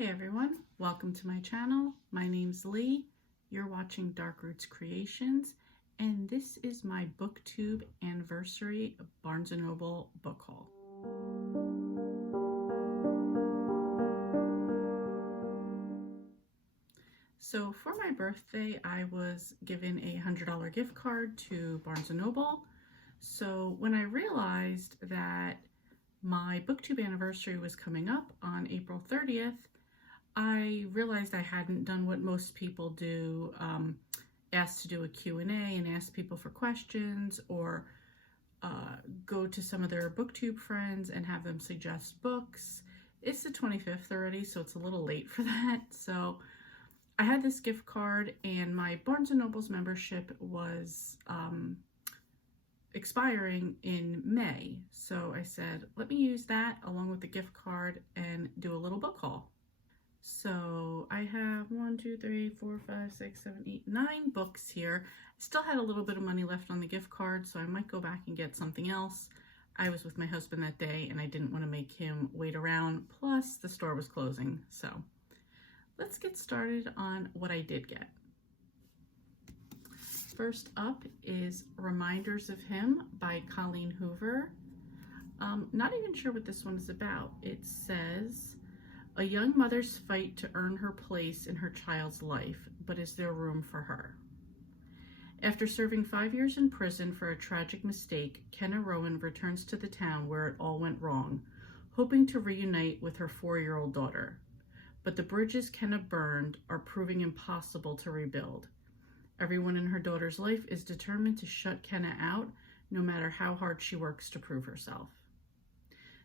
Hey everyone, welcome to my channel. My name's Lee. You're watching Dark Roots Creations, and this is my Booktube anniversary Barnes & Noble book haul. So for my birthday, I was given a $100 gift card to Barnes & Noble. So when I realized that my Booktube anniversary was coming up on April 30th, I realized I hadn't done what most people do, ask to do a Q&A and ask people for questions, or go to some of their Booktube friends and have them suggest books. It's the 25th already, so it's a little late for that. So I had this gift card, and my Barnes & Noble's membership was expiring in May. So I said, let me use that along with the gift card and do a little book haul. So I have 9 books here. I still had a little bit of money left on the gift card, so I might go back and get something else. I was with my husband that day and I didn't want to make him wait around. Plus the store was closing. So let's get started on what I did get. First up is Reminders of Him by Colleen Hoover. Not even sure what this one is about. It says, a young mother's fight to earn her place in her child's life, but is there room for her? After serving 5 years in prison for a tragic mistake, Kenna Rowan returns to the town where it all went wrong, hoping to reunite with her 4-year-old daughter. But the bridges Kenna burned are proving impossible to rebuild. Everyone in her daughter's life is determined to shut Kenna out, no matter how hard she works to prove herself.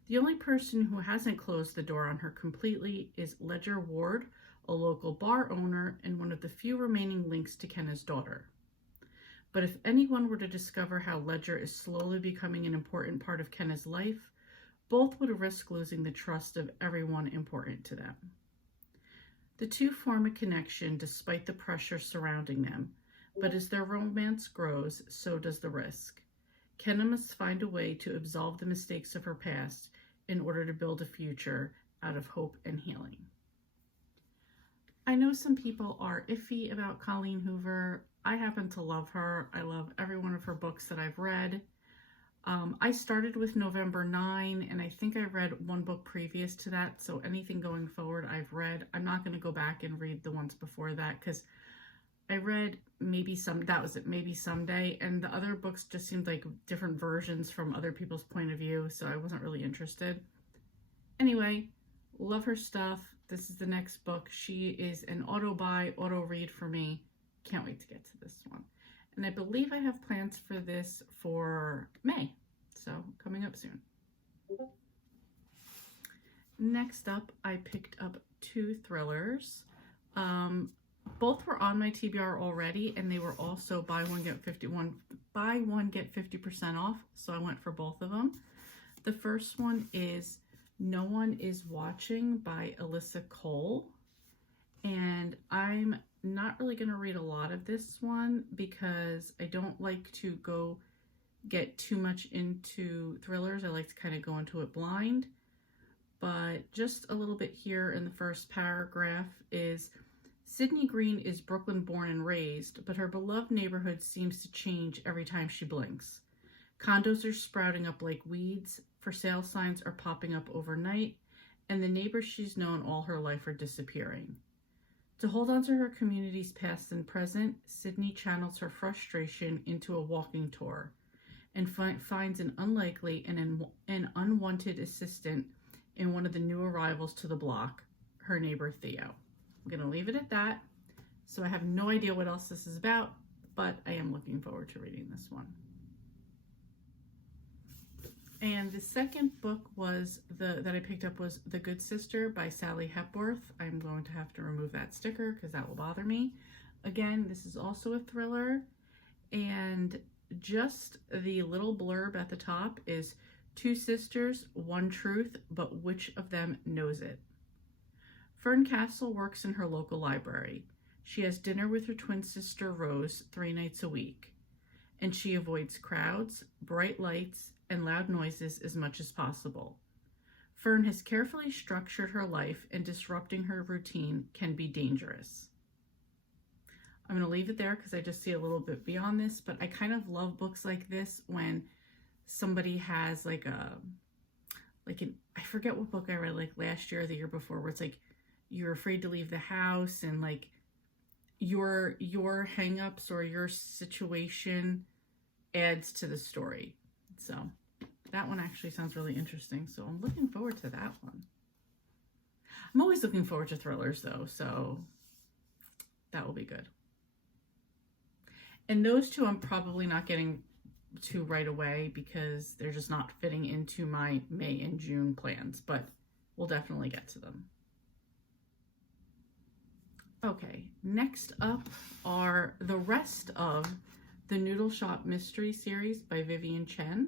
The only person who hasn't closed the door on her completely is Ledger Ward, a local bar owner and one of the few remaining links to Kenna's daughter. But if anyone were to discover how Ledger is slowly becoming an important part of Kenna's life, both would risk losing the trust of everyone important to them. The two form a connection despite the pressure surrounding them, but as their romance grows, so does the risk. Kenna must find a way to absolve the mistakes of her past in order to build a future out of hope and healing. I know some people are iffy about Colleen Hoover. I happen to love her. I love every one of her books that I've read. I started with November 9, and I think I read one book previous to that, so anything going forward I've read. I'm not going to go back and read the ones before that, because I read maybe someday, and the other books just seemed like different versions from other people's point of view, so I wasn't really interested. Anyway, love her stuff. This is the next book. She is an auto read for me. Can't wait to get to this one. And I believe I have plans for this for May, so coming up soon. Next up, I picked up 2 thrillers. Both were on my TBR already, and they were also buy one get 50% off, so I went for both of them. The first one is No One Is Watching by Alyssa Cole, and I'm not really going to read a lot of this one because I don't like to get too much into thrillers. I like to kind of go into it blind, but just a little bit here in the first paragraph is, Sydney Green is Brooklyn born and raised, but her beloved neighborhood seems to change every time she blinks. Condos are sprouting up like weeds, for sale signs are popping up overnight, and the neighbors she's known all her life are disappearing. To hold on to her community's past and present, Sydney channels her frustration into a walking tour and finds an unlikely and an unwanted assistant in one of the new arrivals to the block, her neighbor Theo. I'm going to leave it at that. So I have no idea what else this is about, but I am looking forward to reading this one. And the second book that I picked up was The Good Sister by Sally Hepworth. I'm going to have to remove that sticker because that will bother me. Again, this is also a thriller, and just the little blurb at the top is 2 sisters, 1 truth, but which of them knows it? Fern Castle works in her local library. She has dinner with her twin sister Rose 3 nights a week, and she avoids crowds, bright lights, and loud noises as much as possible. Fern has carefully structured her life, and disrupting her routine can be dangerous. I'm going to leave it there because I just see a little bit beyond this, but I kind of love books like this when somebody has like I forget what book I read like last year or the year before, where it's like you're afraid to leave the house and like your hangups or your situation adds to the story. So that one actually sounds really interesting. So I'm looking forward to that one. I'm always looking forward to thrillers though, so that will be good. And those two I'm probably not getting to right away because they're just not fitting into my May and June plans, but we'll definitely get to them. Okay, next up are the rest of the Noodle Shop Mystery Series by Vivian Chen.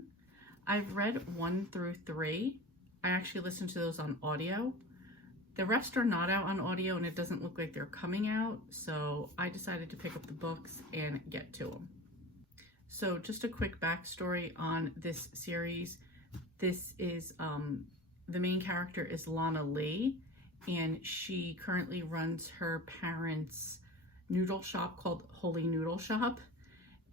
I've read 1 through 3. I actually listened to those on audio. The rest are not out on audio and it doesn't look like they're coming out, so I decided to pick up the books and get to them. So just a quick backstory on this series. This is, the main character is Lana Lee, and she currently runs her parents' noodle shop called Holy Noodle Shop,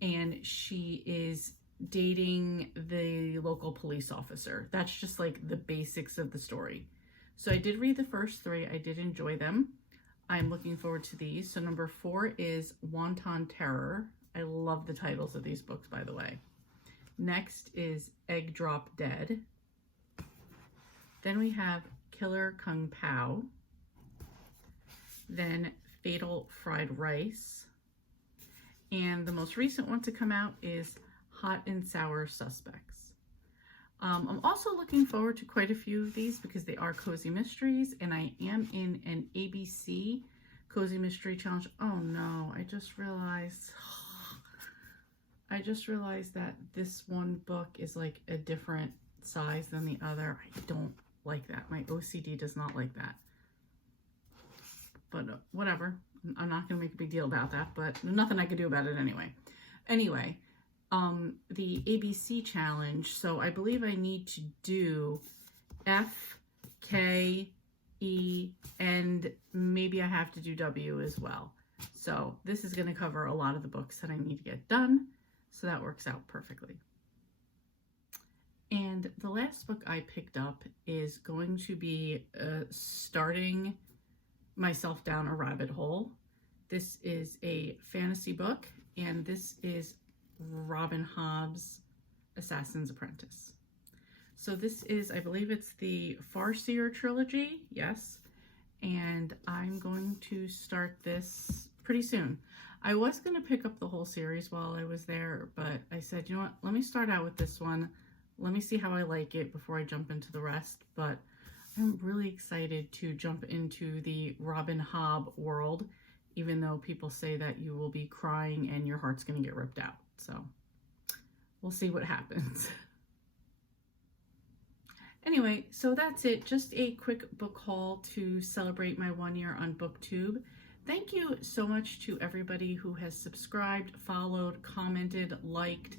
and she is dating the local police officer. That's just like the basics of the story. So I did read the first 3. I did enjoy them. I'm looking forward to these. So number 4 is Wonton Terror. I love the titles of these books, by the way. Next is Egg Drop Dead. Then we have Killer Kung Pao. Then Fatal Fried Rice. And the most recent one to come out is Hot and Sour Suspects. I'm also looking forward to quite a few of these because they are cozy mysteries, and I am in an ABC Cozy Mystery Challenge. Oh no, I just realized that this one book is like a different size than the other. I don't like that. My OCD does not like that. But whatever. I'm not going to make a big deal about that, but there's nothing I can do about it anyway. Anyway, the ABC challenge. So I believe I need to do F, K, E, and maybe I have to do W as well. So this is going to cover a lot of the books that I need to get done. So that works out perfectly. And the last book I picked up is going to be starting myself down a rabbit hole. This is a fantasy book, and this is Robin Hobb's Assassin's Apprentice. So this is, I believe it's the Farseer trilogy, yes, and I'm going to start this pretty soon. I was going to pick up the whole series while I was there, but I said, you know what, let me start out with this one. Let me see how I like it before I jump into the rest, but I'm really excited to jump into the Robin Hobb world, even though people say that you will be crying and your heart's going to get ripped out. So we'll see what happens. Anyway, so that's it. Just a quick book haul to celebrate my 1 year on Booktube. Thank you so much to everybody who has subscribed, followed, commented, liked,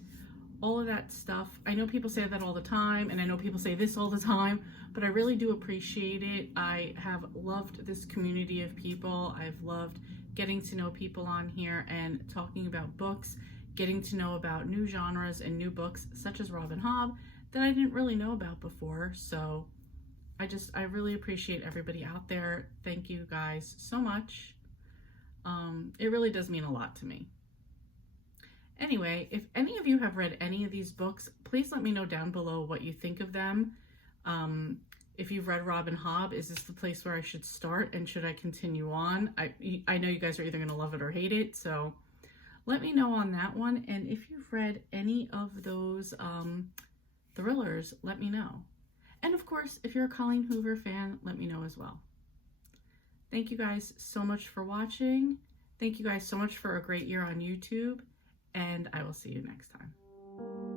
all of that stuff. I know people say that all the time, and I know people say this all the time, but I really do appreciate it. I have loved this community of people. I've loved getting to know people on here and talking about books, getting to know about new genres and new books such as Robin Hobb that I didn't really know about before. So I really appreciate everybody out there. Thank you guys so much. It really does mean a lot to me. Anyway, if any of you have read any of these books, please let me know down below what you think of them. If you've read Robin Hobb, is this the place where I should start, and should I continue on? I know you guys are either going to love it or hate it, so let me know on that one. And if you've read any of those thrillers, let me know. And of course, if you're a Colleen Hoover fan, let me know as well. Thank you guys so much for watching. Thank you guys so much for a great year on YouTube, and I will see you next time.